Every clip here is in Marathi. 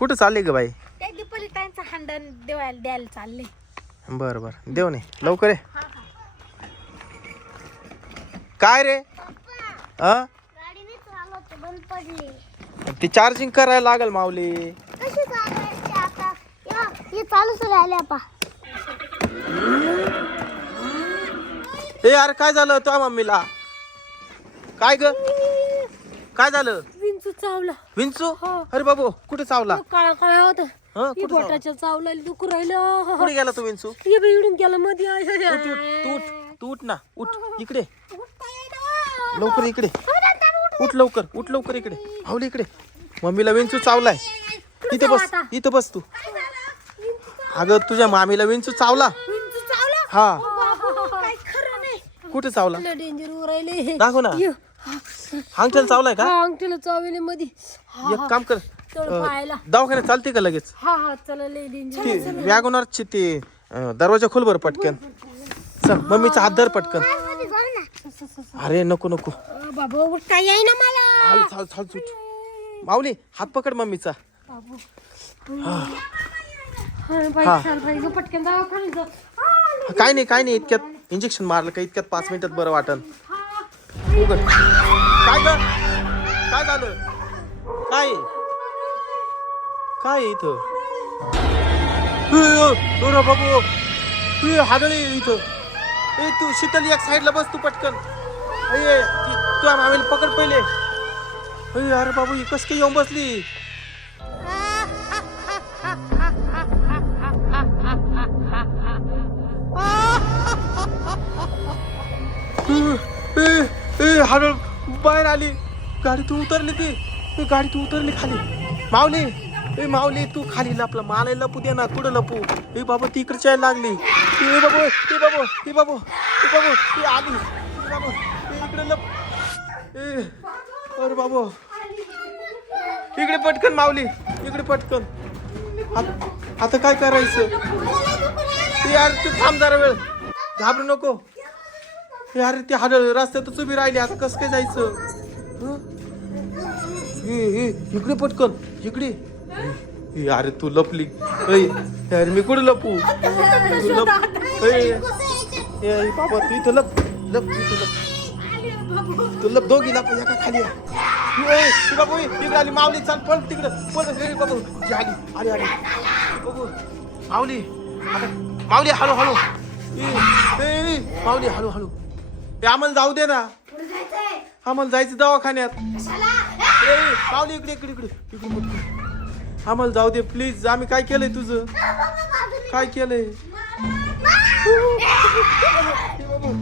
कुठं चालले ग बाई? त्या दीपाली ताईंचा हंडण द्यायला चालले. बरं बरं देव नाही लवकर ये. काय रे? गाडीने चालवते बंद पडली. ती चार्जिंग करायला लागल माऊली. कशी चालवायची आता? हे चालूच राहिले पा. ए यार काय झालं तुझ्या मम्मीला? काय ग काय झालं? विंचू चावला. विंचू? हो. अरे बाबू कुठे चावला? काळा काळा होता. हं, कुठं चावला? बोटाच्या चावला दुखू राहिलं. कुठे गेला तू विंचू? ये बाई इडून गेला मध्ये. उठ उठ तू उठ तू उठ ना उठ इकडे लवकर इकडे उठ लवकर इकडे माऊली इकडे. मम्मीला विंचू चावलाय. इथं बस तू. अगं तुझ्या मामीला विंचू चावला. विंचू चावला? हा. काय खरं नाही. कुठे चावला? डेंजर उरायले. दाखव ना. अंगठ्याला चावलाय का? हा अंगठीला चावले मध्ये. एक काम कर पाहायला. दवाखान्यात चालते का लगेच? हा चला लय डेंजर. ती वॅगोनारची ते दरवाजा खोल बरं पटकन. चल मम्मीचा हात धर पटकन. अरे नको बाबा काय आहे ना मला. चाल सुट. माऊली हात पकड मम्मीचा. पटकन दवाखान्यात जाऊ. काय नाही इतक्यात इंजेक्शन मारलं का इतक्यात 5 मिनिटात बरं वाटन. उघड. काय ग काय झालं? काय इथं? बाबू हाडळी इथं. ए तू शीतल एक साईडला बस तू पटकन. तू मामीला पकड पहिले. अरे बाबू ही कस काय येऊन बसली? हाडळ बाहेर आली. गाडीतून उतरली खाली. माऊली तू खाली लपला. मला लपू दे ना. कुठं लपू? ए बाबा ती इकडे यायला लागली. ए बाबू ती आली. बाबू इकडे लप. अरे बाबू इकडे पटकन माऊली इकडे पटकन. आता काय करायचं? यार तू थांब जरा वेळ. घाबरू नको. यार ती हाडळ रस्त्यातच उभी राहिली. आता कसं काय जायचं? इकडे पटकन इकडे. अरे तू लपली. यार मी कुठे लपू? बाबा तू इथं लप तू लप दोघी लप एका खाली. बाबू इकडे आली माऊली. चाल पळ तिकडं पळ. बाबू आली बाबू माऊली. माऊली हळू. माऊली हळू. आम्हाला जाऊ दे ना. आम्हाला जायचं दवाखान्यात. माऊली इकडे आम्हाला जाऊ दे प्लीज. आम्ही काय केलंय तुझं? काय केलंय?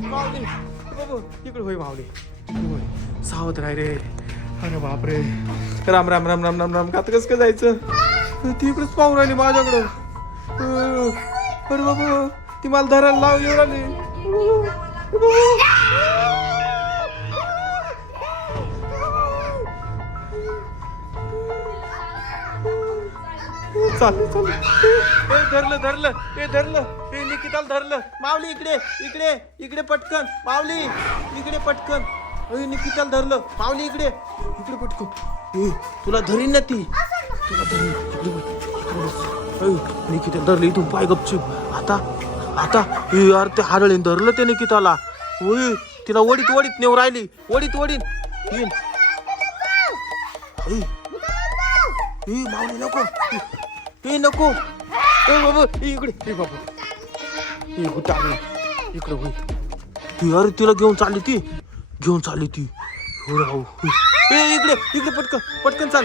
माऊली इकडे होय माऊली. सावध राय रे. अरे बापरे. राम आता कसं काय जायचं? ती इकडेच पाहून राहिली माझ्याकडं. अरे बाबा ती मला धरायला लाव येऊ राहिली. चाल धरलं. निकिताला धरलं. माऊली इकडे पटकन. माऊली इकडे पटकन. निकिताला धरलं. माऊली इकडे पटकन. तुला धरीन ना ती. निकिता धरली. इथून पाय गपचूप. आता यार ते हाडळीन धरलं ते निकिताला. तिला ओढीत नेऊ राहिली. ओढीत येईन. माऊली नको. बाबा इकडे बाबा इकडे होई. अरे तिला घेऊन चालली ती. हो इकडे पटकन चाल.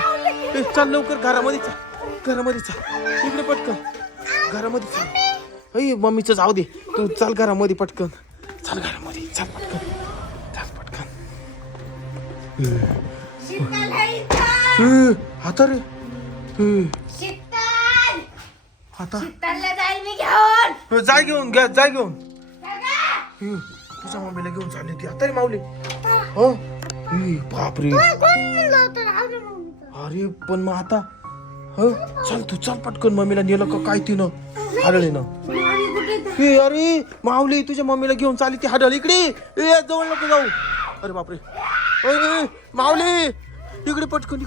चाल लवकर घरामध्ये चाल. इकडे पटकन घरामध्ये चाल. मम्मीचं जाऊ दे. तू चाल घरामध्ये पटकन. चाल घरामध्ये चाल पटकन. आता रे आता जाय घेऊन. तुझ्या मम्मीला घेऊन चालली ती आता रे माऊली. बापरे. अरे पण मग आता चल पटकन. मम्मीला नेलं का काय तिनं हाडळीनं? अरे माऊली तुझ्या मम्मीला घेऊन चालली ती हाडळ. इकडे जवळ नको जाऊ. अरे बापरे. माऊली इकडे पटकन.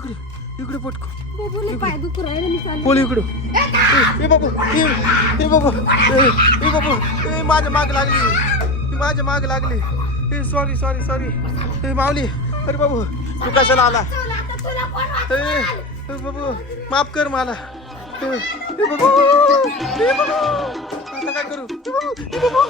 इकडे पटकन बाबूला पाय दुखू राहिले मी चालले. बोल इकडं ए बाबू ए बाबू ए बाबू ए माझ्या माग लागली माझ्या माग लागली ए सॉरी सॉरी सॉरी ए माऊली अरे बाबू तू कशाला आला ए बाबू माफ कर मला ए बाबू आता काय करू ए बाबू